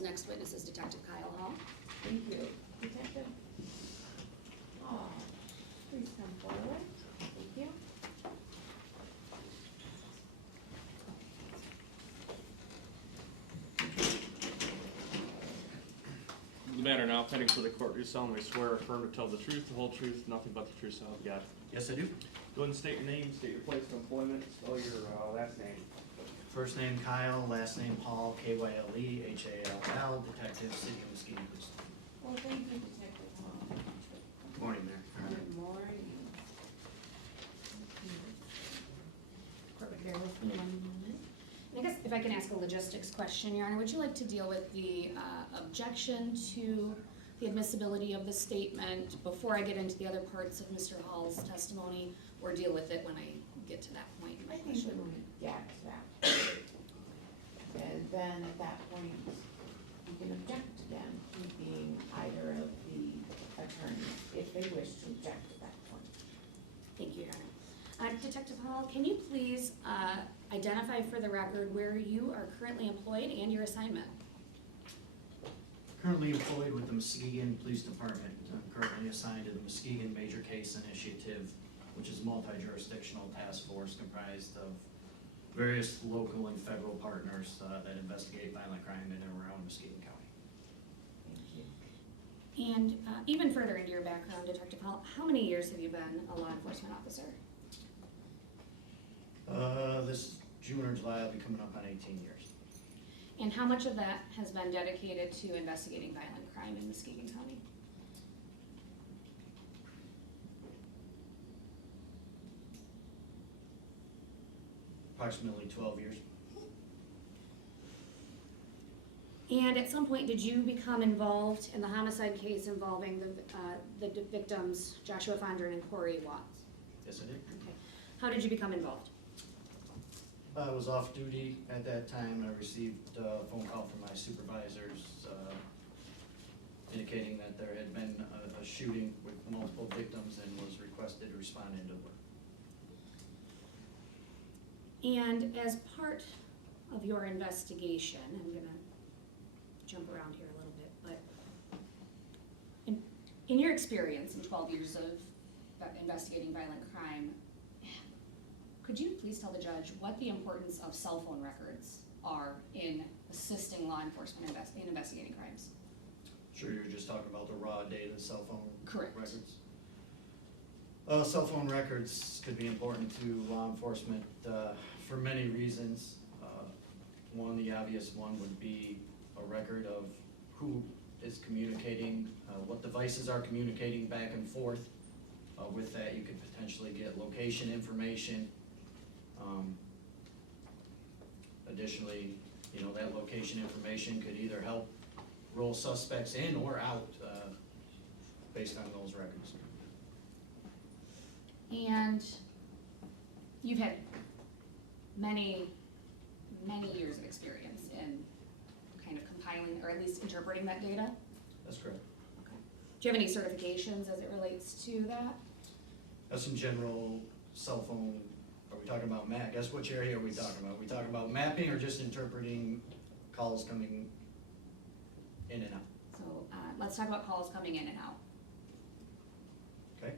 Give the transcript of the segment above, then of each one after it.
Council's next witness is Detective Kyle Hall. Thank you. Detective Hall, please come forward. Thank you. The matter now pending for the court, do you solemnly swear or affirm to tell the truth, the whole truth, nothing but the truth, so help you God? Yes, I do. Go ahead and state your name, state your place of employment, spell your last name. First name Kyle, last name Hall, K-Y-L-E, H-A-L-L, Detective, City of Muskegon Police. Well, thank you, Detective Hall. Morning, Mayor. Good morning. Court would bear with me 1 moment. I guess if I can ask a logistics question, Your Honor, would you like to deal with the objection to the admissibility of the statement before I get into the other parts of Mr. Hall's testimony, or deal with it when I get to that point? I think when we get to that, and then at that point, you can object again, keeping either of the attorneys, if they wish to object at that point. Thank you, Your Honor. Detective Hall, can you please identify for the record where you are currently employed and your assignment? Currently employed with the Muskegon Police Department. I'm currently assigned to the Muskegon Major Case Initiative, which is a multi-jurisdictional task force comprised of various local and federal partners that investigate violent crime in and around Muskegon County. Thank you. And even further into your background, Detective Hall, how many years have you been a law enforcement officer? This June or July, I'll be coming up on 18 years. And how much of that has been dedicated to investigating violent crime in Muskegon County? Approximately 12 years. And at some point, did you become involved in the homicide case involving the victims, Joshua Fondren and Corey Watts? Yes, I did. Okay. How did you become involved? I was off duty at that time. I received a phone call from my supervisors indicating that there had been a shooting with multiple victims and was requested to respond into work. And as part of your investigation, I'm gonna jump around here a little bit, but in your experience in 12 years of investigating violent crime, could you please tell the judge what the importance of cell phone records are in assisting law enforcement in investigating crimes? Sure, you're just talking about the raw data, cell phone Correct. records? Cell phone records could be important to law enforcement for many reasons. One, the obvious one would be a record of who is communicating, what devices are communicating back and forth. With that, you could potentially get location information. Additionally, that location information could either help roll suspects in or out based on those records. And you've had many, many years of experience in kind of compiling, or at least interpreting that data? That's correct. Okay. Do you have any certifications as it relates to that? That's in general cell phone. Are we talking about map? Guess which area are we talking about? Are we talking about mapping or just interpreting calls coming in and out? So let's talk about calls coming in and out. Okay.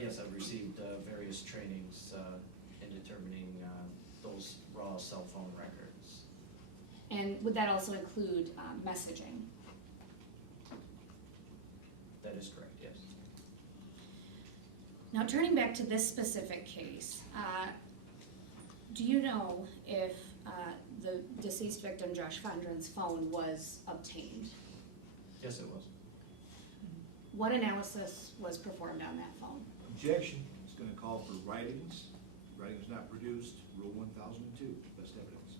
Yes, I've received various trainings in determining those raw cell phone records. And would that also include messaging? That is correct, yes. Now, turning back to this specific case, do you know if the deceased victim, Josh Fondren's phone, was obtained? Yes, it was. What analysis was performed on that phone? Objection, it's gonna call for writings. Writings not produced, Rule 1002, best evidence.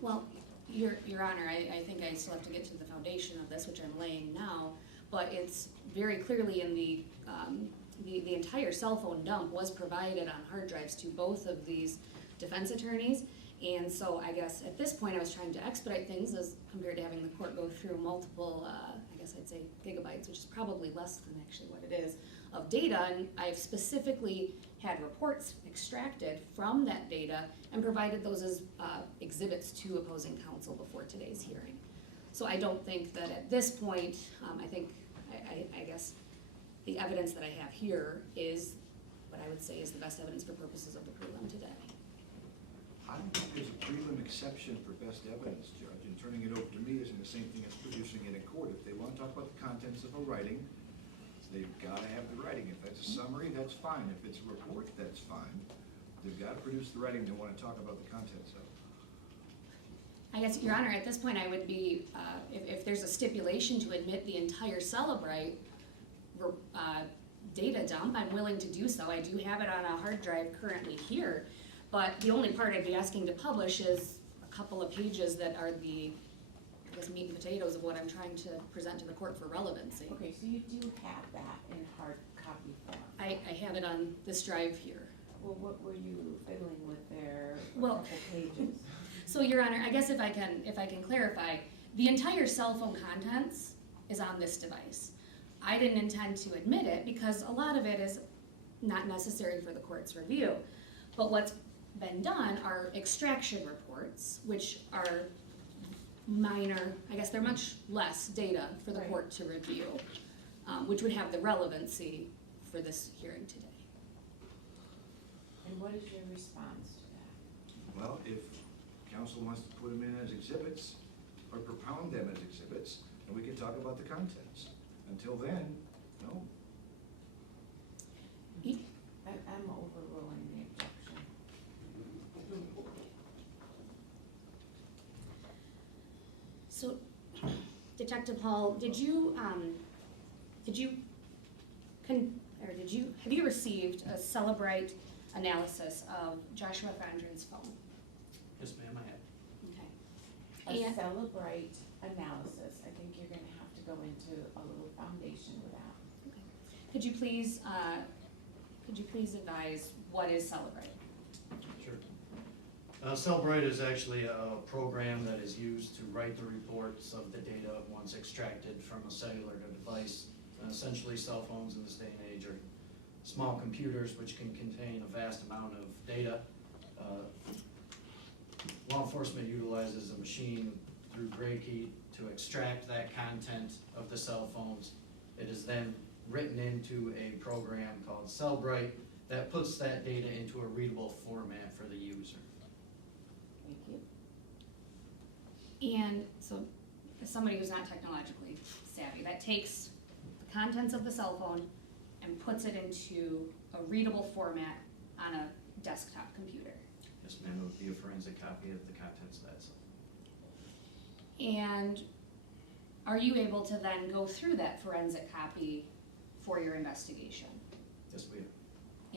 Well, Your Honor, I think I still have to get to the foundation of this, which I'm laying now, but it's very clearly in the entire cell phone dump was provided on hard drives to both of these defense attorneys. And so I guess at this point I was trying to expedite things as compared to having the court go through multiple, I guess I'd say gigabytes, which is probably less than actually what it is, of data, and I've specifically had reports extracted from that data and provided those as exhibits to opposing counsel before today's hearing. So I don't think that at this point, I guess the evidence that I have here is what I would say is the best evidence for purposes of the prelim today. I don't think there's a prelim exception for best evidence, Judge, and turning it over to me isn't the same thing as producing it in court. If they want to talk about the contents of a writing, they've got to have the writing. If that's a summary, that's fine. If it's a report, that's fine. They've got to produce the writing they want to talk about the contents of. I guess, Your Honor, at this point, I would be, if there's a stipulation to admit the entire Cellebrite data dump, I'm willing to do so. I do have it on a hard drive currently here, but the only part I'd be asking to publish is a couple of pages that are the, I guess, meat and potatoes of what I'm trying to present to the court for relevancy. Okay, so you do have that in hard copy form. I have it on this drive here. Well, what were you fiddling with there for a Well- couple pages? So, Your Honor, I guess if I can clarify, the entire cell phone contents is on this device. I didn't intend to admit it because a lot of it is not necessary for the court's review. But what's been done are extraction reports, which are minor, I guess they're much less data for the Right. court to review, which would have the relevancy for this hearing today. And what is your response to that? Well, if counsel wants to put them in as exhibits, or propound them as exhibits, and we can talk about the contents. Until then, no. I'm overruling the objection. So, Detective Hall, have you received a Cellebrite analysis of Joshua Fondren's phone? Yes, ma'am, I have. Okay. A And- Cellebrite analysis, I think you're gonna have to go into a little foundation with that. Could you please advise what is Cellebrite? Sure. Cellebrite is actually a program that is used to write the reports of the data once extracted from a cellular device. Essentially, cell phones in this day and age are small computers which can contain a vast amount of data. Law enforcement utilizes a machine through gray key to extract that content of the cell phones. It is then written into a program called Cellebrite that puts that data into a readable format for the user. Thank you. And so, as somebody who's not technologically savvy, that takes the contents of the cell phone and puts it into a readable format on a desktop computer. Yes, ma'am, it would be a forensic copy of the contents of that cell. And are you able to then go through that forensic copy for your investigation? Yes, we are.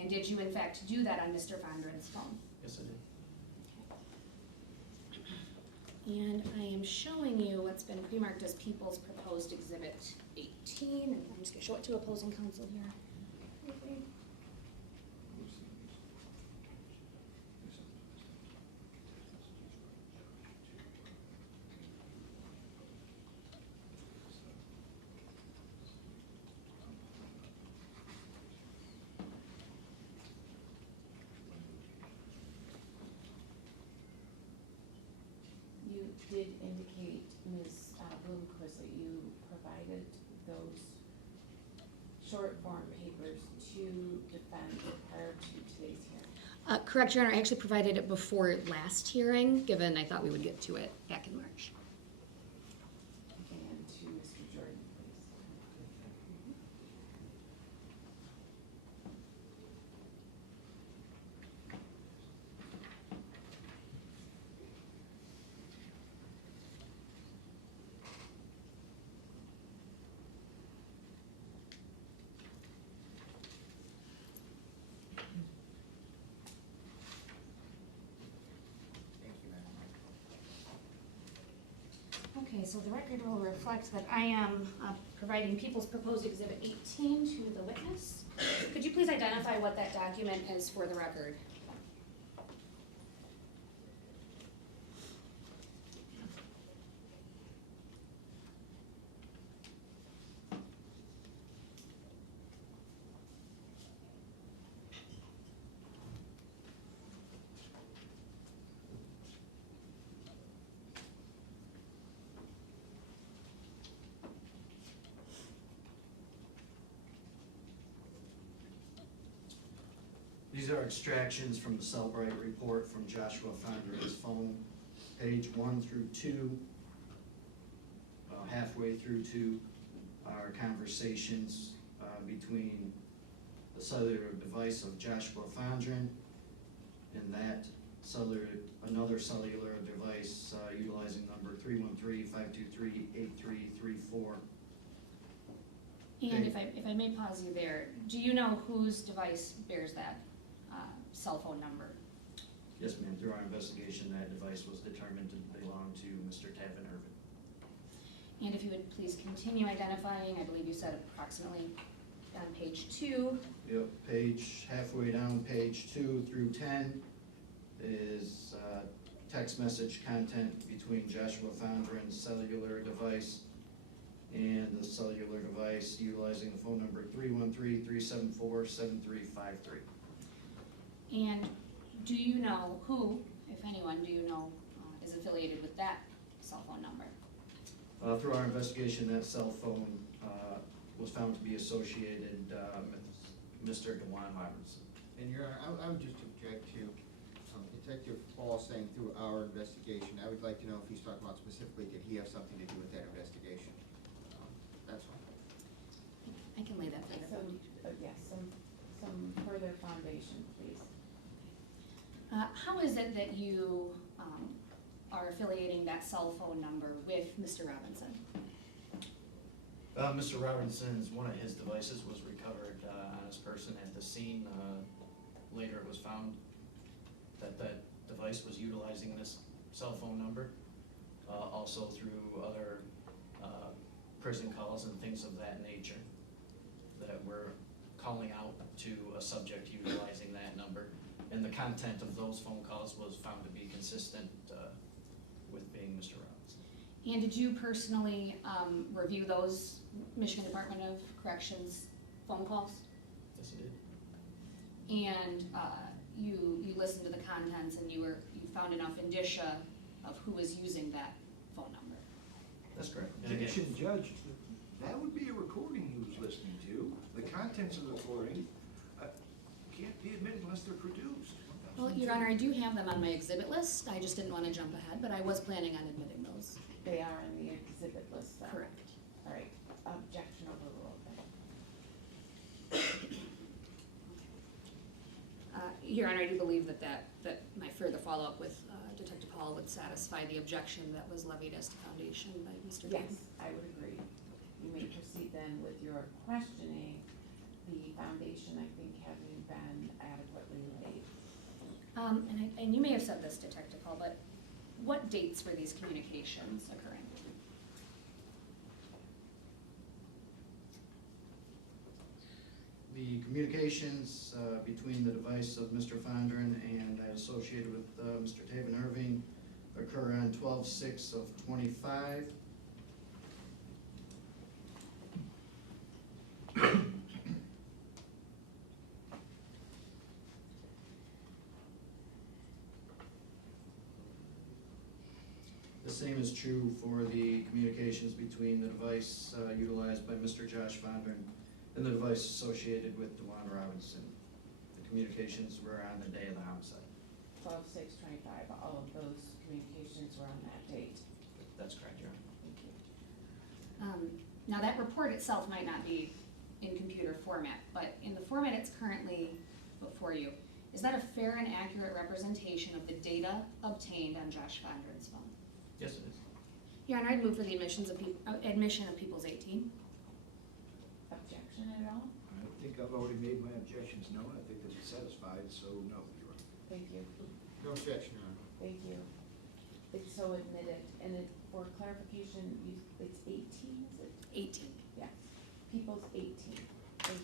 And did you in fact do that on Mr. Fondren's phone? Yes, I did. And I am showing you what's been pre-marked as People's Proposed Exhibit 18, and I'm just gonna show it to opposing counsel here. You did indicate, Ms. Bloomquist, that you provided those short form papers to defend prior to today's hearing. Correct, Your Honor, I actually provided it before last hearing, given I thought we would get to it back in March. And to Mr. Jordan, please. Okay, so the record will reflect that I am providing People's Proposed Exhibit 18 to the witness. Could you please identify what that document is for the record? These are extractions from the Cellebrite report from Joshua Fondren's phone, page 1 through 2. Halfway through to our conversations between the cellular device of Joshua Fondren and that another cellular device utilizing number 313-523-8334. And if I may pause you there, do you know whose device bears that cell phone number? Yes, ma'am. Through our investigation, that device was determined to belong to Mr. Tavin Irvin. And if you would please continue identifying, I believe you said approximately on page 2. Yep, halfway down, page 2 through 10 is text message content between Joshua Fondren's cellular device and the cellular device utilizing the phone number 313-374-7353. And do you know who, if anyone, do you know is affiliated with that cell phone number? Through our investigation, that cell phone was found to be associated with Mr. DeJuan Robertson. And Your Honor, I would just object to Detective Paul saying through our investigation. I would like to know if he's talking about specifically, did he have something to do with that investigation? That's all. I can lay that So, further. yes, some further foundation, please. How is it that you are affiliating that cell phone number with Mr. Robinson? Mr. Robinson's, one of his devices was recovered on his person at the scene. Later it was found that that device was utilizing this cell phone number. Also through other prison calls and things of that nature that were calling out to a subject utilizing that number. And the content of those phone calls was found to be consistent with being Mr. Robinson. And did you personally review those Michigan Department of Corrections phone calls? Yes, it did. And you listened to the contents and you found enough indicia of who was using that phone number? That's correct. And again, Judge, that would be a recording he was listening to. The contents of the recording can't be admitted unless they're produced. Well, Your Honor, I do have them on my exhibit list. I just didn't want to jump ahead, but I was planning on admitting those. They are in the exhibit list, then? Correct. All right, objection overruled then. Your Honor, I do believe that my further follow-up with Detective Hall would satisfy the objection that was levied as to foundation by Mr. Dayton. Yes, I would agree. You may proceed then with your questioning, the foundation, I think, having been adequately laid. And you may have said this, Detective Hall, but what dates were these communications occurring? the communications between the device of Mr. Fondren and that associated with Mr. Tavin Irving occur on 12/6 of 25. The same is true for the communications between the device utilized by Mr. Josh Fondren and the device associated with DeJuan Robinson. The communications were on the day of the homicide. 12/6/25, all of those communications were on that date. That's correct, Your Honor. Thank you. Now, that report itself might not be in computer format, but in the format it's currently before you, is that a fair and accurate representation of the data obtained on Josh Fondren's phone? Yes, it is. Your Honor, I'd move for the admission of Peoples 18. Objection at all? I think I've already made my objections known. I think this is satisfied, so no, Your Honor. Thank you. No objection, Your Honor. Thank you. It's so admitted, and for clarification, it's 18, is it? 18. Yeah, People's 18. Thank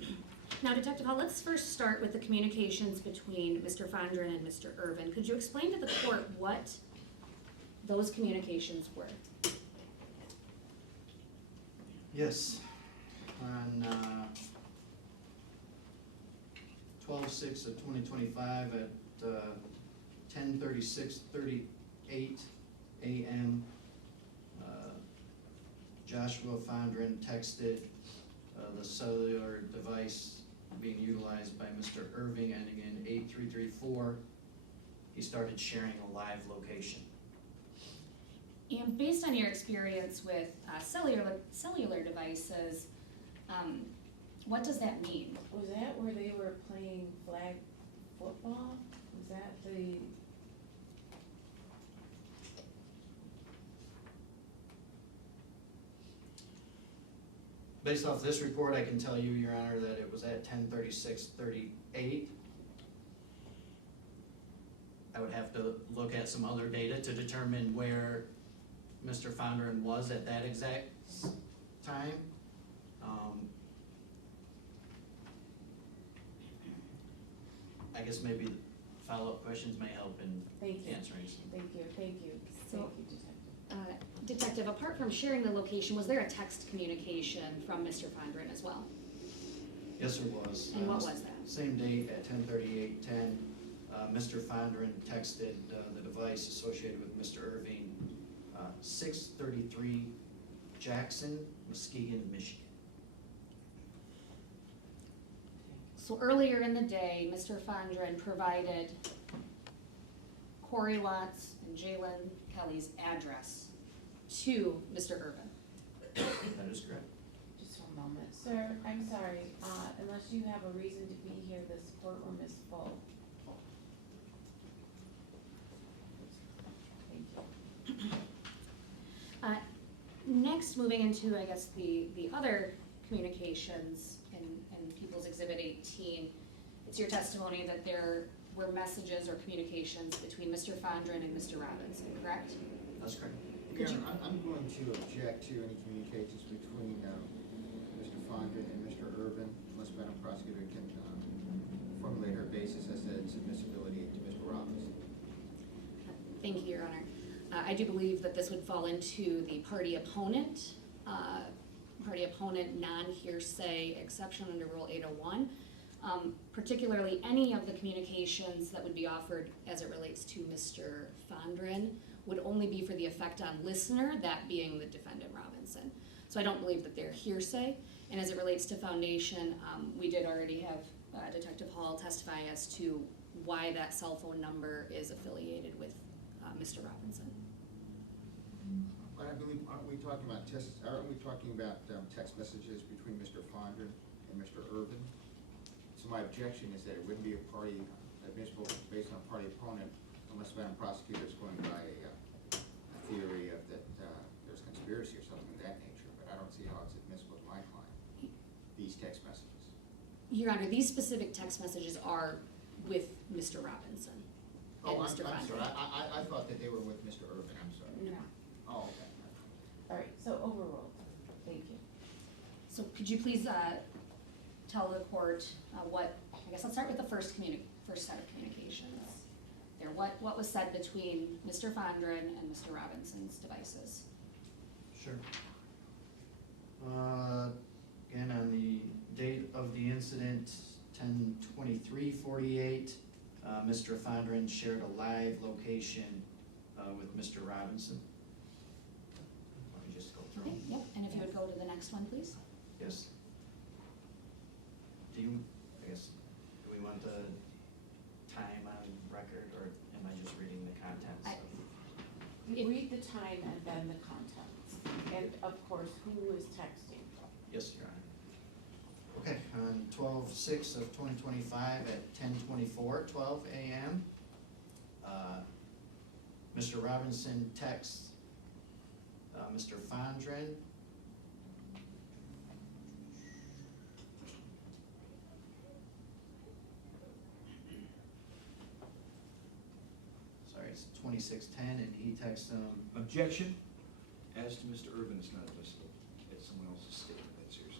you. Now, Detective Hall, let's first start with the communications between Mr. Fondren and Mr. Irvin. Could you explain to the court what those communications were? Yes. On 12/6 of 2025 at 10:38 a.m., Joshua Fondren texted the cellular device being utilized by Mr. Irving ending in 8334, he started sharing a live location. And based on your experience with cellular devices, what does that mean? Was that where they were playing flag football? Was that the? Based off this report, I can tell you, Your Honor, that it was at 10:36:38. I would have to look at some other data to determine where Mr. Fondren was at that exact time. I guess maybe follow-up questions may help in Thank you. answering some. Thank you, So- Detective. Detective, apart from sharing the location, was there a text communication from Mr. Fondren as well? Yes, there was. And what was that? Same date at 10:38:10, Mr. Fondren texted the device associated with Mr. Irving, 633 Jackson, Muskegon, Michigan. So earlier in the day, Mr. Fondren provided Corey Watts and Jalen Kelly's address to Mr. Irvin. That is correct. Just one moment. Sir, I'm sorry, unless you have a reason to be here, this courtroom is full. Thank you. Next, moving into, I guess, the other communications in People's Exhibit 18, it's your testimony that there were messages or communications between Mr. Fondren and Mr. Robinson, correct? That's correct. Your Honor, I'm going to object to any communications between Mr. Fondren and Mr. Irvin, unless Madam Prosecutor can formulate her basis as to its admissibility to Mr. Robinson. Thank you, Your Honor. I do believe that this would fall into the party opponent non-hearsay exception under Rule 801. Particularly any of the communications that would be offered as it relates to Mr. Fondren would only be for the effect on listener, that being the defendant Robinson. So I don't believe that they're hearsay. And as it relates to foundation, we did already have Detective Hall testify as to why that cell phone number is affiliated with Mr. Robinson. But I believe, aren't we talking about text messages between Mr. Fondren and Mr. Irvin? So my objection is that it wouldn't be a party admissible based on party opponent unless Madam Prosecutor is going by a theory of that there's conspiracy or something of that nature, but I don't see how it's admissible to my client, these text messages. Your Honor, these specific text messages are with Mr. Robinson and Oh, Mr. I'm Fondren. sorry, I thought that they were with Mr. Irvin, I'm sorry. No. Oh, okay. All right, so overruled. Thank you. So could you please tell the court what, I guess I'll start with the first set of communications. There, what was said between Mr. Fondren and Mr. Robinson's devices? Sure. Again, on the date of the incident, 10/23/48, Mr. Fondren shared a live location with Mr. Robinson. Let me just go through. Okay, yep, and if you would go to the next one, please. Yes. Do you, I guess, do we want the time on record, or am I just reading the contents of? Read the time and then the contents, and of course, who is texting? Yes, Your Honor. Okay, on 12/6/2025 at 10:24:12 a.m., Mr. Robinson texts Mr. Fondren. Sorry, it's 26:10, and he texts him. Objection, as to Mr. Irvin, it's not admissible. It's someone else's statement, that's yours.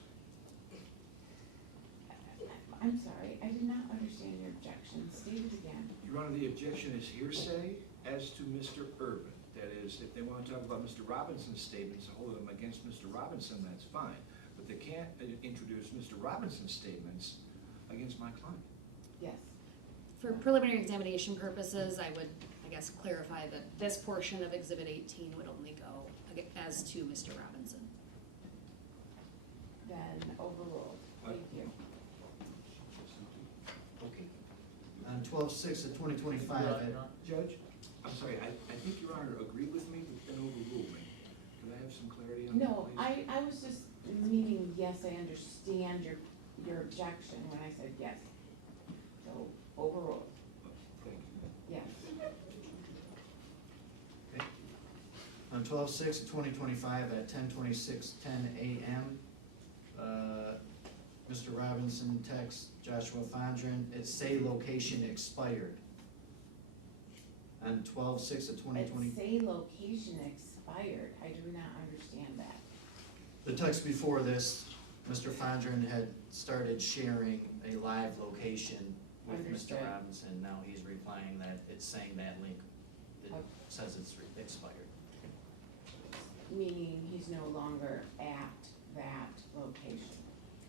I'm sorry, I did not understand your objection. State it again. Your Honor, the objection is hearsay as to Mr. Irvin. That is, if they want to talk about Mr. Robinson's statements and hold them against Mr. Robinson, that's fine. But they can't introduce Mr. Robinson's statements against my client. Yes. For preliminary examination purposes, I would, I guess, clarify that this portion of Exhibit 18 would only go as to Mr. Robinson. Then overruled. Thank you. On 12/6 of 2025, Judge, I'm sorry, I think Your Honor agreed with me, but then overruled me. Could I have some clarity on that, No, please? I was just meaning, yes, I understand your objection when I said yes. So overruled, Thank you. yes. okay. On 12/6 of 2025 at 10:26:10 a.m., Mr. Robinson texts Joshua Fondren, it say location expired. On 12/6 of 2020. It say location expired, I do not understand that. The text before this, Mr. Fondren had started sharing a live location with Understood. Mr. Robinson. Now he's replying that it's saying that link, it Okay. says it's expired. Meaning he's no longer at that location.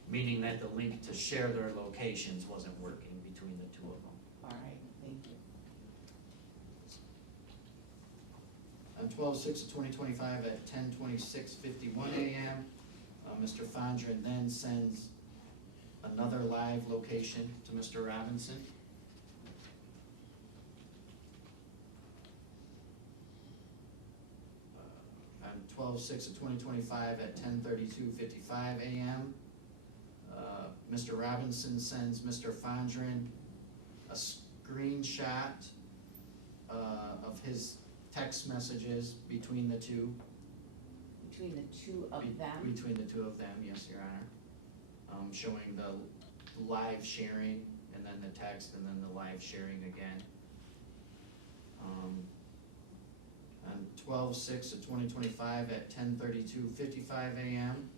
Meaning that the link to share their locations wasn't working between the two of them. All right, thank you. On 12/6 of 2025 at 10:26:51 a.m., Mr. Fondren then sends another live location to Mr. Robinson. On 12/6 of 2025 at 10:32:55 a.m., Mr. Robinson sends Mr. Fondren a screenshot of his text messages between the two. Between the two of them? Between the two of them, yes, Your Honor. Showing the live sharing, and then the text, and then the live sharing again. On 12/6 of 2025 at 10:32:55 a.m.,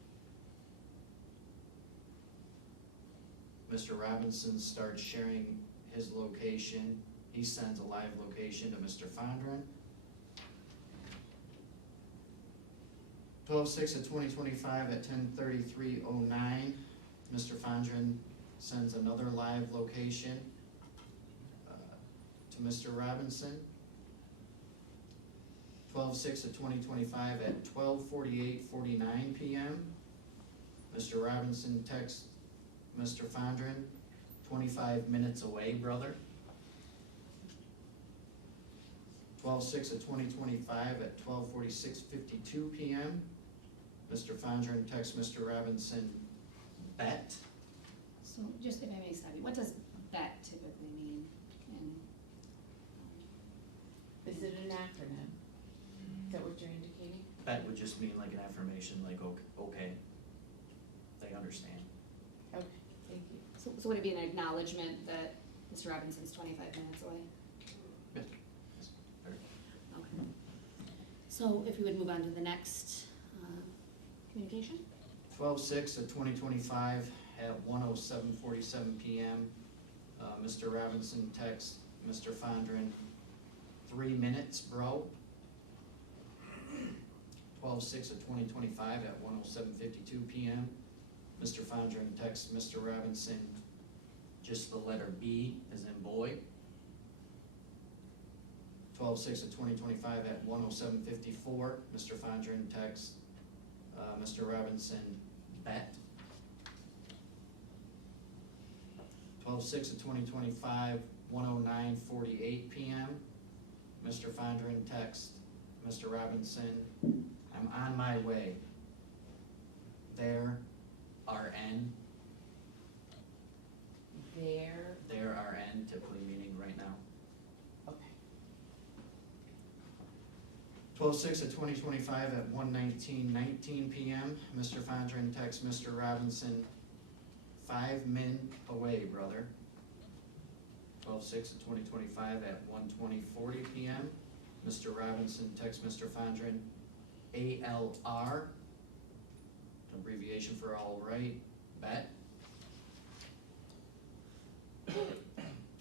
Mr. Robinson starts sharing his location. He sends a live location to Mr. Fondren. 12/6 of 2025 at 10:33:09, Mr. Fondren sends another live location to Mr. Robinson. 12/6 of 2025 at 12:48:49 p.m., Mr. Robinson texts Mr. Fondren, 25 minutes away, brother. 12/6 of 2025 at 12:46:52 p.m., Mr. Fondren texts Mr. Robinson, bet. So just if I may stop you, what does bet typically mean? And Is it an acronym? Is that what you're indicating? Bet would just mean like an affirmation, like, okay, they understand. Okay, thank you. so would it be an acknowledgement that Mr. Robinson's 25 minutes away? Yes. Yes. Very. Okay. So if we would move on to the next communication? 12/6 of 2025 at 1:07:47 p.m., Mr. Robinson texts Mr. Fondren, 3 minutes, bro. 12/6 of 2025 at 1:07:52 p.m., Mr. Fondren texts Mr. Robinson, just the letter B as in boy. 12/6 of 2025 at 1:07:54, Mr. Fondren texts Mr. Robinson, bet. 12/6 of 2025, 1:09:48 p.m., Mr. Fondren texts Mr. Robinson, I'm on my way. There, RN. There, RN, typically meaning right now. Okay. 12/6 of 2025 at 1:19:19 p.m., Mr. Fondren texts Mr. Robinson, 5 min away, brother. 12/6 of 2025 at 1:20:40 p.m., Mr. Robinson texts Mr. Fondren, ALR, abbreviation for all right, bet.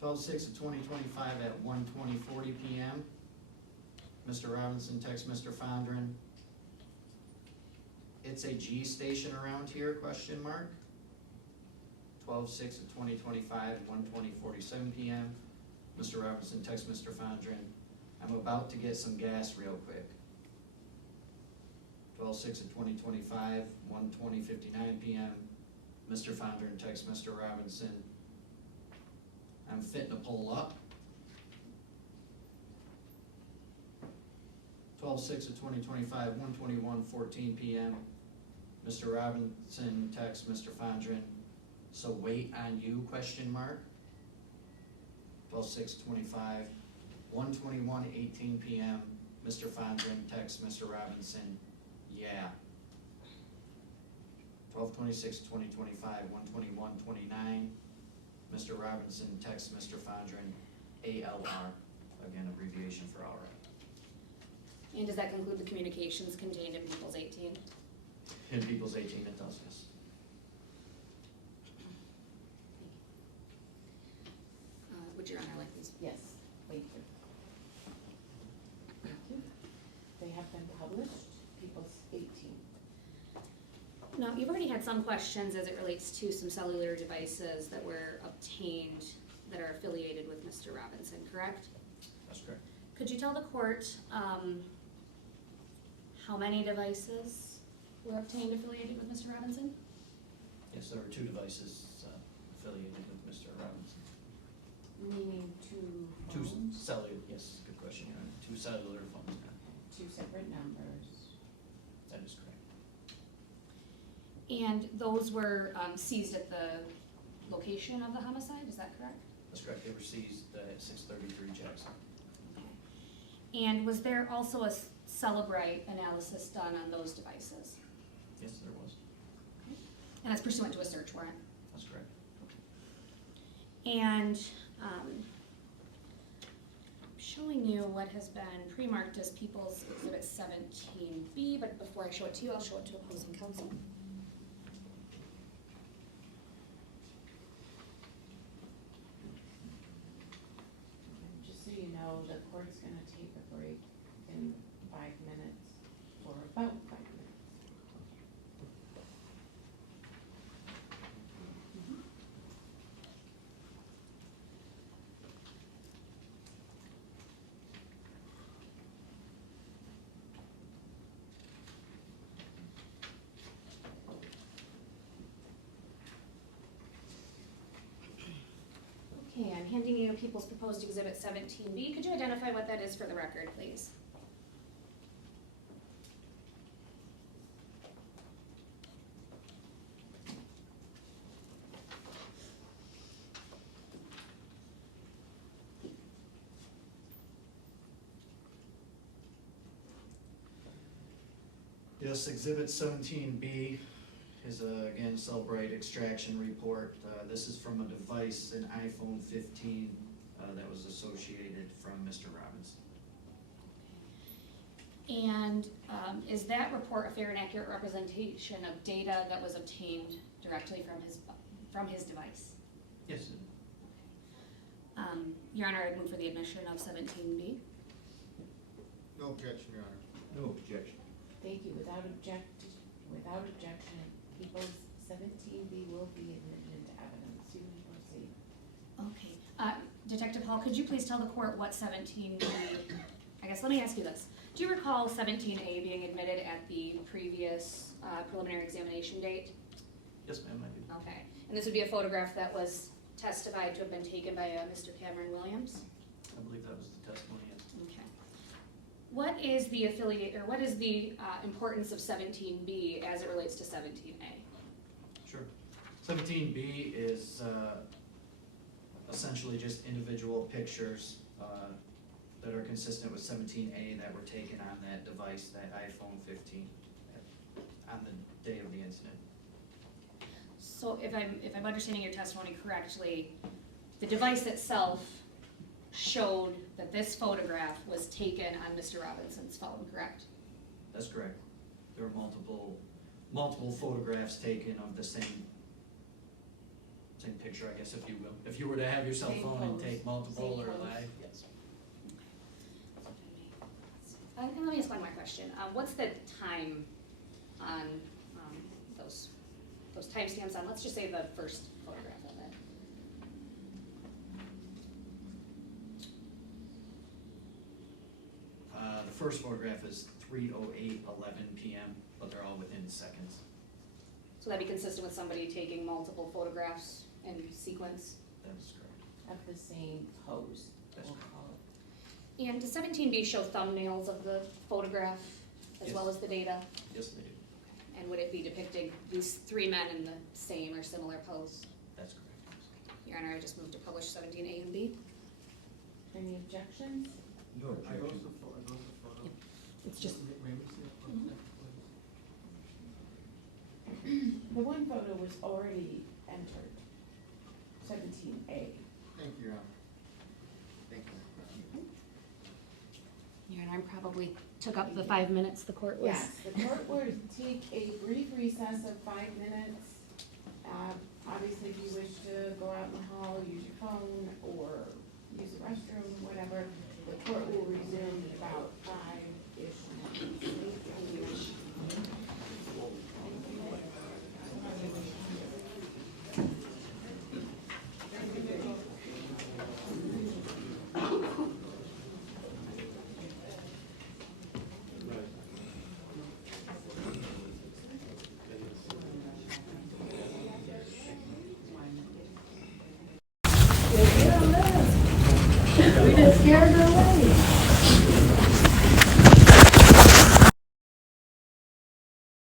12/6 of 2025 at 1:20:40 p.m., Mr. Robinson texts Mr. Fondren, it's a G station around here, question mark. 12/6 of 2025, 1:20:47 p.m., Mr. Robinson texts Mr. Fondren, I'm about to get some gas real quick. 12/6 of 2025, 1:20:59 p.m., Mr. Fondren texts Mr. Robinson, I'm fitting to pull up. 12/6/2025, 1:21:14 PM. Mr. Robinson texts Mr. Fondren, "So wait on you, question mark?" 12/6/25, 1:21:18 PM. Mr. Fondren texts Mr. Robinson, "Yeah." 12/26/2025, 1:21:29. Mr. Robinson texts Mr. Fondren, ALR, again abbreviation for all right. And does that conclude the communications contained in People's 18? In People's 18, it does, yes. Would Your Honor like these? Yes, thank you. Thank you. They have been published, People's 18. Now, you've already had some questions as it relates to some cellular devices that were obtained that are affiliated with Mr. Robinson, correct? That's correct. Could you tell the court how many devices were obtained affiliated with Mr. Robinson? Yes, there were 2 devices affiliated with Mr. Robinson. Meaning two 2 phones, cellular, yes, good question, Your Honor. 2 cellular phones, yeah. 2 separate numbers. That is correct. And those were seized at the location of the homicide, is that correct? That's correct, they were seized at 633 Jackson. Okay. And was there also a Cellebrite analysis done on those devices? Yes, there was. And that's pursuant to a search warrant? That's correct. And I'm showing you what has been pre-marked as People's Exhibit 17B, but before I show it to you, I'll show it to opposing counsel. And just so you know, the court's gonna take a break in 5 minutes, or about 5 minutes. Okay, I'm handing you People's Proposed Exhibit 17B. Could you identify what that is for the record, please? Yes, Exhibit 17B is again Cellebrite extraction report. This is from a device, an iPhone 15, that was associated from Mr. Robinson. And is that report a fair and accurate representation of data that was obtained directly from his device? Yes. Your Honor, I'd move for the admission of 17B. No objection, Your Honor. No objection. Thank you. Without objection, People's 17B will be admitted into evidence. You may proceed. Okay. Detective Hall, could you please tell the court what 17B, I guess, let me ask you this. Do you recall 17A being admitted at the previous preliminary examination date? Yes, ma'am, I do. Okay. And this would be a photograph that was testified to have been taken by Mr. Cameron Williams? I believe that was the testimony, yes. Okay. What is the what is the importance of 17B as it relates to 17A? Sure. 17B is essentially just individual pictures that are consistent with 17A that were taken on that device, that iPhone 15, on the day of the incident. So if I'm understanding your testimony correctly, the device itself showed that this photograph was taken on Mr. Robinson's phone, correct? That's correct. There were multiple photographs taken of the same picture, I guess, if you will. If you were to have your cell Same phone and pose. take multiple Same or pose. live, yes. And let me ask one more question. What's the time on those timestamps on, let's just say the first photograph of it? The first photograph is 3:08:11 p.m., but they're all within seconds. So that'd be consistent with somebody taking multiple photographs in sequence? That is correct. of the same pose, That's we'll call it. And does 17B show thumbnails of the photograph as well Yes. as the data? Yes, they do. And would it be depicting these three men in the same or similar pose? That's correct. Your Honor, I just moved to publish 17A and B. Any objections? No objection. It's just, The one photo was already entered, 17A. Thank you, Your Honor. Thank you. Your Honor, I probably took up the 5 minutes the court was. Yes, the court would take a brief recess of 5 minutes. Obviously, if you wish to go out in the hall, use your phone, or use the restroom, whatever, the court will resume in about 5-ish minutes. We just scared her away.